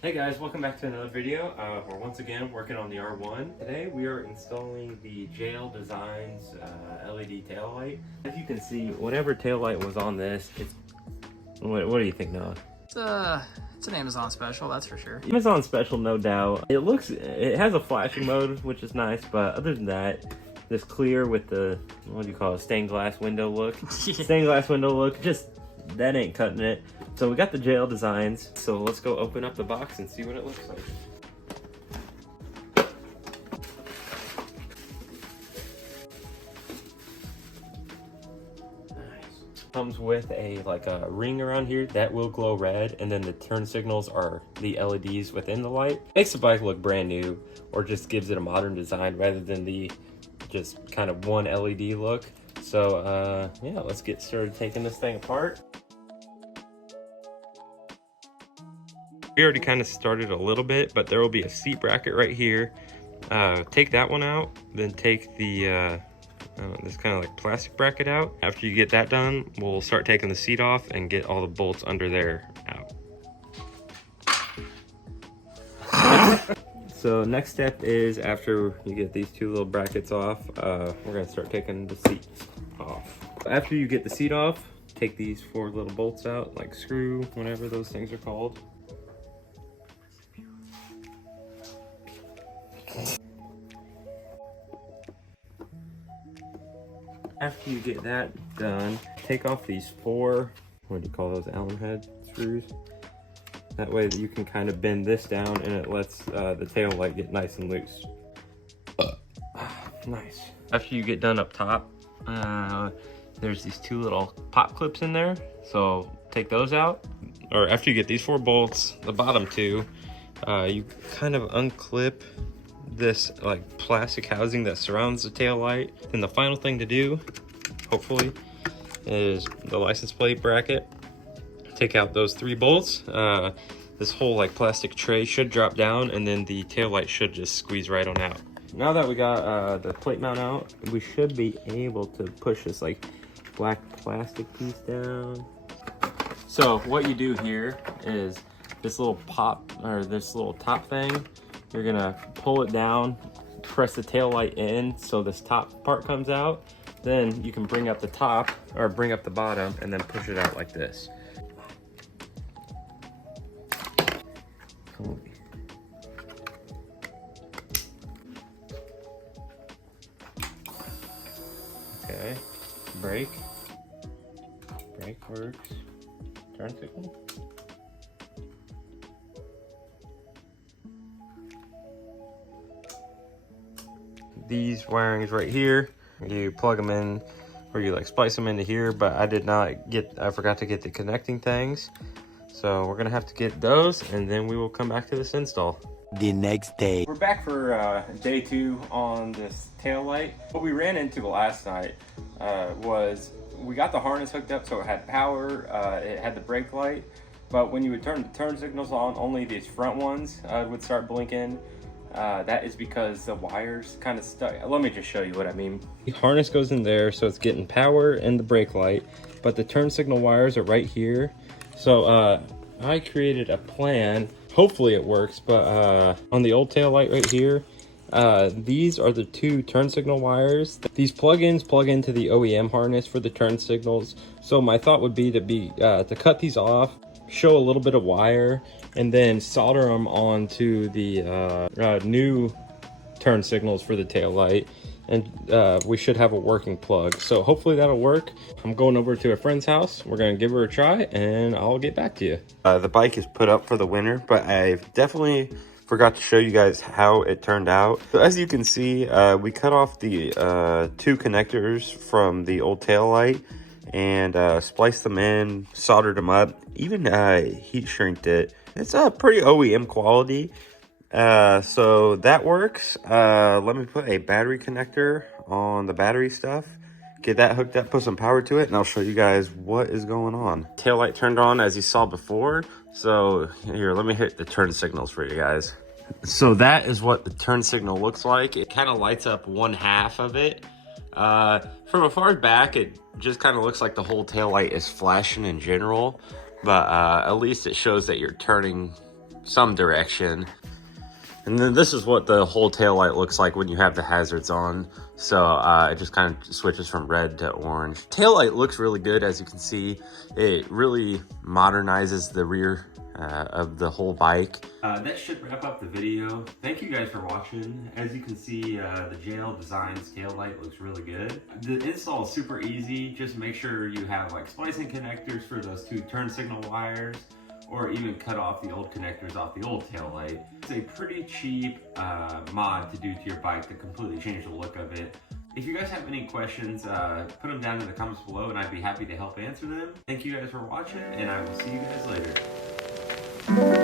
Hey guys, welcome back to another video. We're once again working on the R1. Today we are installing the JL Designs LED taillight. As you can see, whatever taillight was on this, what do you think, Noah? It's an Amazon special, that's for sure. Amazon special, no doubt. It has a flashing mode, which is nice, but other than that, this clear with the, what do you call it, stained glass window look? Stained glass window look, just, that ain't cutting it. So we got the JL Designs, so let's go open up the box and see what it looks like. Comes with a ring around here that will glow red, and then the turn signals are the LEDs within the light. Makes the bike look brand new, or just gives it a modern design rather than the just kind of one LED look. So yeah, let's get started taking this thing apart. We already kind of started a little bit, but there will be a seat bracket right here. Take that one out, then take the this kind of like plastic bracket out. After you get that done, we'll start taking the seat off and get all the bolts under there out. So next step is, after you get these two little brackets off, we're gonna start taking the seats off. After you get the seat off, take these four little bolts out, like screw, whatever those things are called. After you get that done, take off these four, what do you call those, Allen head screws? That way that you can kind of bend this down and it lets the tail light get nice and loose. Nice. After you get done up top, there's these two little pop clips in there. So take those out. Or after you get these four bolts, the bottom two, you kind of unclip this like plastic housing that surrounds the tail light. Then the final thing to do, hopefully, is the license plate bracket. Take out those three bolts. This whole like plastic tray should drop down, and then the tail light should just squeeze right on out. Now that we got the plate mount out, we should be able to push this like black plastic piece down. So what you do here is this little pop, or this little top thing, you're gonna pull it down, press the tail light in so this top part comes out. Then you can bring up the top, or bring up the bottom, and then push it out like this. Okay, brake works, turn signal. These wirings right here, you plug them in, or you like splice them into here, but I forgot to get the connecting things. So we're gonna have to get those, and then we will come back to this install. The next day. We're back for day 2 on this tail light. What we ran into last night was we got the harness hooked up so it had power, it had the brake light, but when you would turn the turn signals on, only these front ones would start blinking. That is because the wires kind of stuck. Let me just show you what I mean. The harness goes in there, so it's getting power and the brake light, but the turn signal wires are right here. So I created a plan. Hopefully it works, but on the old tail light right here, these are the two turn signal wires. These plug-ins plug into the OEM harness for the turn signals. So my thought would be to cut these off, show a little bit of wire, and then solder them onto the new turn signals for the tail light, and we should have a working plug. So hopefully that'll work. I'm going over to a friend's house. We're gonna give her a try, and I'll get back to you. The bike is put up for the winter, but I definitely forgot to show you guys how it turned out. So as you can see, we cut off the two connectors from the old tail light and spliced them in, soldered them up, even heat shrinked it. It's a pretty OEM quality. So that works. Let me put a battery connector on the battery stuff, get that hooked up, put some power to it, and I'll show you guys what is going on. Tail light turned on as you saw before. So here, let me hit the turn signals for you guys. So that is what the turn signal looks like. It kind of lights up one half of it. From afar back, it just kind of looks like the whole tail light is flashing in general, but at least it shows that you're turning some direction. And then this is what the whole tail light looks like when you have the hazards on. So it just kind of switches from red to orange. Tail light looks really good, as you can see. It really modernizes the rear of the whole bike. That should wrap up the video. Thank you guys for watching. As you can see, the JL Designs tail light looks really good. The install is super easy. Just make sure you have like splicing connectors for those 2 turn signal wires, or even cut off the old connectors off the old tail light. It's a pretty cheap mod to do to your bike to completely change the look of it. If you guys have any questions, put them down in the comments below and I'd be happy to help answer them. Thank you guys for watching, and I will see you guys later.